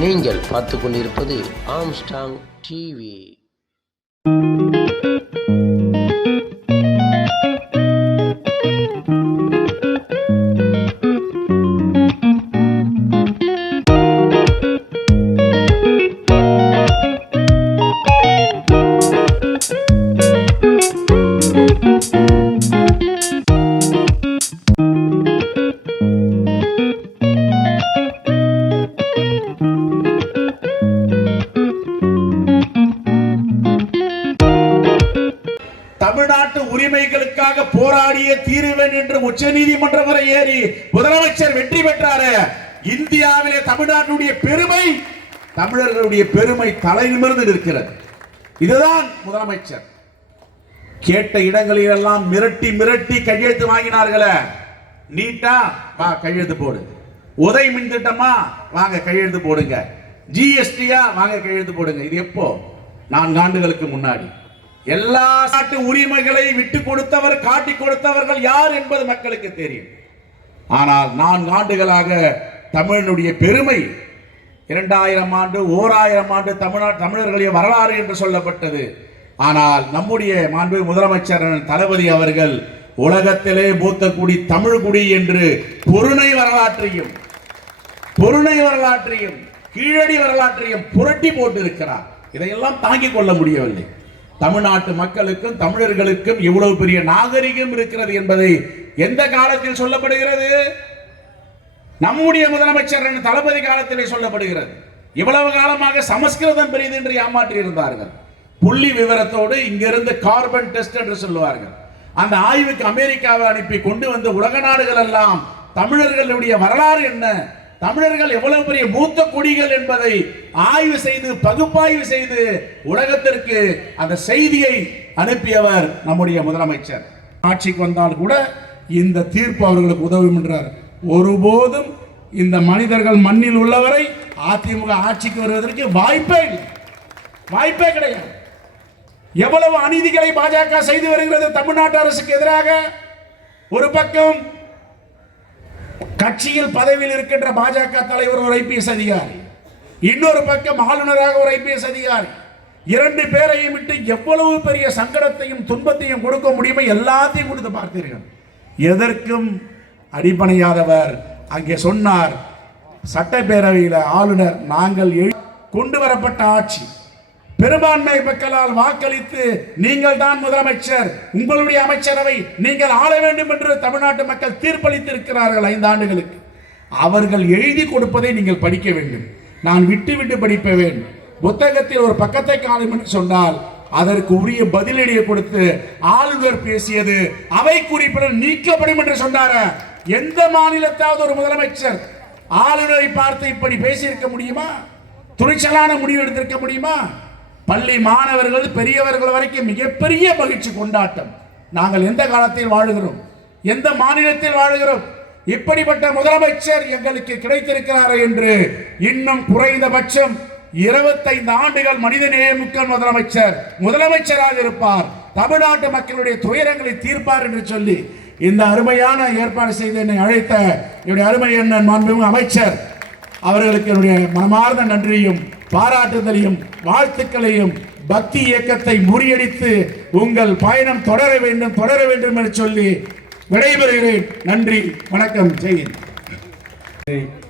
நீங்கள் பார்த்து கொண்டிருப்பது ஆம்ஸ்டாங் டிவி. தமிழ்நாட்டு உரிமைகளுக்காக போராடிய தீருவேன் என்று உச்ச நீதிமன்றம் வரை ஏறி முதலமைச்சர் வெற்றி பெற்றாரு. இந்தியாவிலே தமிழ்நாட்டுடைய பெருமை, தமிழர்களுடைய பெருமை தலை நிமிர்ந்து நிற்கிறது. இதுதான் முதலமைச்சர். கேட்ட இடங்களில் எல்லாம் மிரட்டி மிரட்டி கையெழுத்து வாங்கினார்களே. நீட்டா வா கையெழுத்து போடு, உதய் மின் திட்டமா வாங்க கையெழுத்து போடுங்க, ஜிஎஸ்டியா வாங்க கையெழுத்து போடுங்க. இது எப்போ? 4 ஆண்டுகளுக்கு முன்னாடி. எல்லா நாட்டு உரிமைகளை விட்டு கொடுத்தவர், காட்டி கொடுத்தவர்கள் யார் என்பது மக்களுக்கு தெரியும். ஆனால் 4 ஆண்டுகளாக தமிழனுடைய பெருமை 2000 ஆண்டு 1000 ஆண்டு தமிழர்களுடைய வரலாறு என்று சொல்லப்பட்டது. ஆனால் நம்முடைய மாண்பு முதலமைச்சர் தளபதி அவர்கள் உலகத்திலே மூத்த குடி தமிழ் குடி என்று பொருணை வரலாற்றையும் கீழடி வரலாற்றையும் புரட்டி போட்டிருக்கிறார். இதையெல்லாம் தாங்கிக் கொள்ள முடியவில்லை. தமிழ்நாட்டு மக்களுக்கும் தமிழர்களுக்கும் இவ்வளவு பெரிய நாகரிகம் இருக்கிறது என்பதை எந்த காலத்தில் சொல்லப்படுகிறது? நம்முடைய முதலமைச்சர் தளபதி காலத்திலே சொல்லப்படுகிறது. இவ்வளவு காலமாக சமஸ்கிருதம் பெரியது என்று ஏமாற்றி இருந்தார்கள். புள்ளி விவரத்தோடு இங்கிருந்து கார்பன் டெஸ்ட் என்று சொல்லுவார்கள். அந்த ஆய்வுக்கு அமெரிக்காவை அனுப்பி கொண்டு வந்து உலக நாடுகள் எல்லாம் தமிழர்களுடைய வரலாறு என்ன, தமிழர்கள் எவ்வளவு பெரிய மூத்த குடிகள் என்பதை ஆய்வு செய்து பகுப்பாய்வு செய்து உலகத்திற்கு அந்த செய்தியை அனுப்பியவர் நம்முடைய முதலமைச்சர். ஆட்சிக்கு வந்தால் கூட இந்த தீர்ப்பு அவர்களுக்கு உதவும் என்றார். ஒருபோதும் இந்த மனிதர்கள் மண்ணில் உள்ளவரை அதிமுக ஆட்சிக்கு வருவதற்கு வாய்ப்பே கிடையாது. எவ்வளவு அநீதிகளை பாஜக செய்து வருகிறது தமிழ்நாட்டு அரசுக்கு எதிராக. ஒரு பக்கம் கட்சியில் பதவியில் இருக்கின்ற பாஜக தலைவர் ஒரு ஐபிஎஸ் அதிகாரி, இன்னொரு பக்கம் ஆளுநராக ஒரு ஐபிஎஸ் அதிகாரி. 2 பேரையும் விட்டு எவ்வளவு பெரிய சங்கடத்தையும் துன்பத்தையும் கொடுக்க முடியுமோ எல்லாத்தையும் கொடுத்து பார்த்தீர்கள். எதற்கும் அடிபணியாதவர் அங்கே சொன்னார், சட்டப்பேரவையில் ஆளுநர் நாங்கள் கொண்டு வரப்பட்ட ஆட்சி பெரும்பான்மை மக்களால் வாக்களித்து நீங்கள் தான் முதலமைச்சர், உங்களுடைய அமைச்சரவை நீங்கள் ஆள வேண்டும் என்று தமிழ்நாட்டு மக்கள் தீர்ப்பளித்திருக்கிறார்கள் 5 ஆண்டுகளுக்கு. அவர்கள் எழுதி கொடுப்பதை நீங்கள் படிக்க வேண்டும். நான் விட்டு படிப்ப வேண்டும். புத்தகத்தில் ஒரு பக்கத்தை காணும் என்று சொன்னால் அதற்கு உரிய பதிலடியை கொடுத்து ஆளுநர் பேசியது அவை குறிப்பில் நீக்கப்படும் என்று சொன்னார். எந்த மாநிலத்தாவது ஒரு முதலமைச்சர் ஆளுநரை பார்த்து இப்படி பேசியிருக்க முடியுமா? துணிச்சலான முடிவு எடுத்திருக்க முடியுமா? பள்ளி மாணவர்கள் பெரியவர்கள் வரைக்கும் மிகப்பெரிய மகிழ்ச்சி கொண்டாட்டம். நாங்கள் எந்த காலத்தில் வாழுகிறோம், எந்த மாநிலத்தில் வாழுகிறோம்? இப்படிப்பட்ட முதலமைச்சர் எங்களுக்கு கிடைத்திருக்கிறார் என்று இன்னும் குறைந்தபட்சம் 25 ஆண்டுகள் மனிதநேயமிக்க முதலமைச்சராக இருப்பார், தமிழ்நாட்டு மக்களுடைய துயரங்களை தீர்ப்பார் என்று சொல்லி இந்த அருமையான ஏற்பாடு செய்து என்னை அழைத்த என்னுடைய அருமை அண்ணன் மாண்புமிகு அமைச்சர் அவர்களுக்கு என்னுடைய மனமார்ந்த நன்றியும் பாராட்டுதலையும் வாழ்த்துக்களையும், பக்தி இயக்கத்தை முறியடித்து உங்கள் பயணம் தொடர வேண்டும் என்று சொல்லி விடைபெறுகிறேன். நன்றி, வணக்கம், ஜெய் ஹிந்த்.